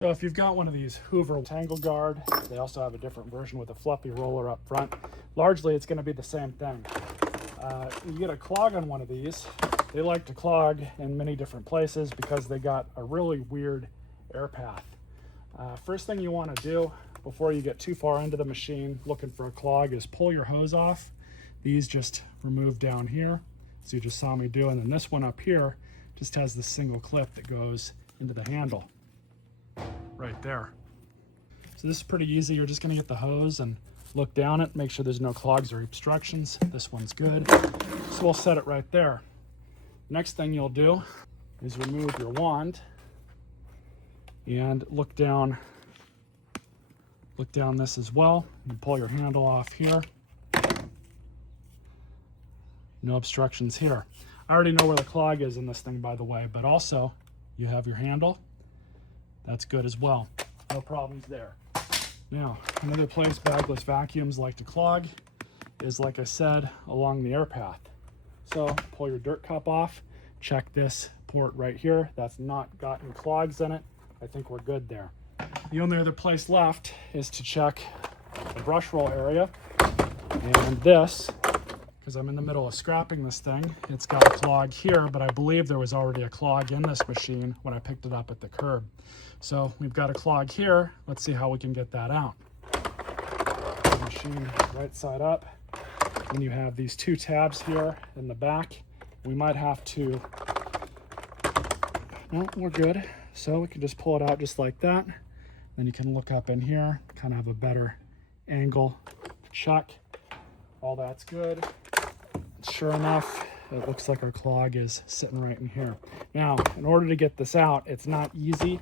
So if you've got one of these Hoover Tangleguard, they also have a different version with a fluffy roller up front. Largely, it's going to be the same thing. You get a clog on one of these. They like to clog in many different places because they got a really weird air path. First thing you want to do before you get too far into the machine looking for a clog is pull your hose off. These just remove down here, so you just saw me do, and then this one up here just has this single clip that goes into the handle right there. So this is pretty easy. You're just going to get the hose and look down it, make sure there's no clogs or obstructions. This one's good, so we'll set it right there. Next thing you'll do is remove your wand and look down this as well. You pull your handle off here. No obstructions here. I already know where the clog is in this thing, by the way, but also you have your handle. That's good as well. No problems there. Now, another place bagless vacuums like to clog is, like I said, along the air path. So pull your dirt cup off, check this port right here. That's not gotten clogs in it. I think we're good there. The only other place left is to check the brush roll area. And this, because I'm in the middle of scrapping this thing, it's got a clog here, but I believe there was already a clog in this machine when I picked it up at the curb. So we've got a clog here. Let's see how we can get that out. The machine right side up. And you have these two tabs here in the back. We might have to, no, we're good. So we can just pull it out just like that. Then you can look up in here, kind of have a better angle to check. All that's good. Sure enough, it looks like our clog is sitting right in here. Now, in order to get this out, it's not easy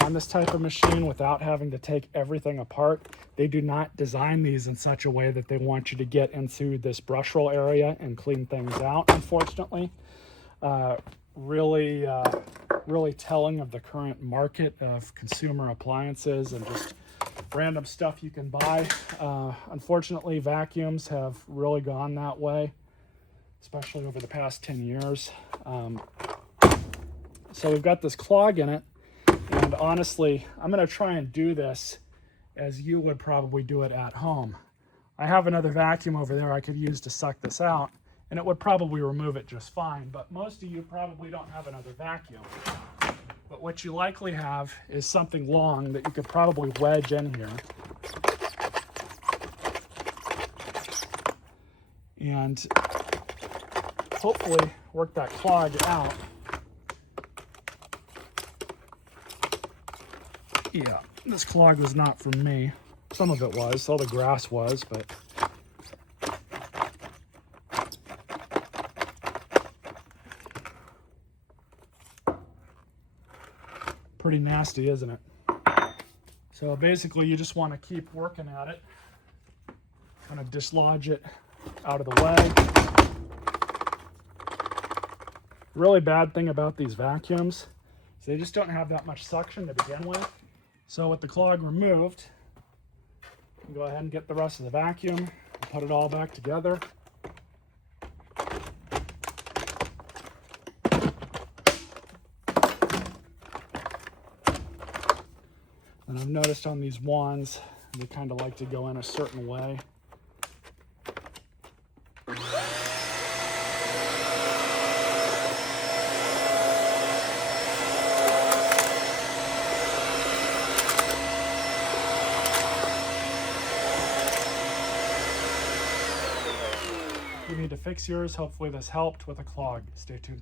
on this type of machine without having to take everything apart. They do not design these in such a way that they want you to get into this brush roll area and clean things out, unfortunately. Really telling of the current market of consumer appliances and just random stuff you can buy. Unfortunately, vacuums have really gone that way, especially over the past 10 years. So we've got this clog in it, and honestly, I'm going to try and do this as you would probably do it at home. I have another vacuum over there I could use to suck this out, and it would probably remove it just fine, but most of you probably don't have another vacuum. But what you likely have is something long that you could probably wedge in here and hopefully work that clog out. Yeah, this clog was not from me. Some of it was, all the grass was, but pretty nasty, isn't it? So basically you just want to keep working at it, kind of dislodge it out of the way. Really bad thing about these vacuums is they just don't have that much suction to begin with. So with the clog removed, you can go ahead and get the rest of the vacuum and put it all back together. And I've noticed on these wands, they kind of like to go in a certain way. You need to fix yours. Hopefully this helped with a clog. Stay tuned.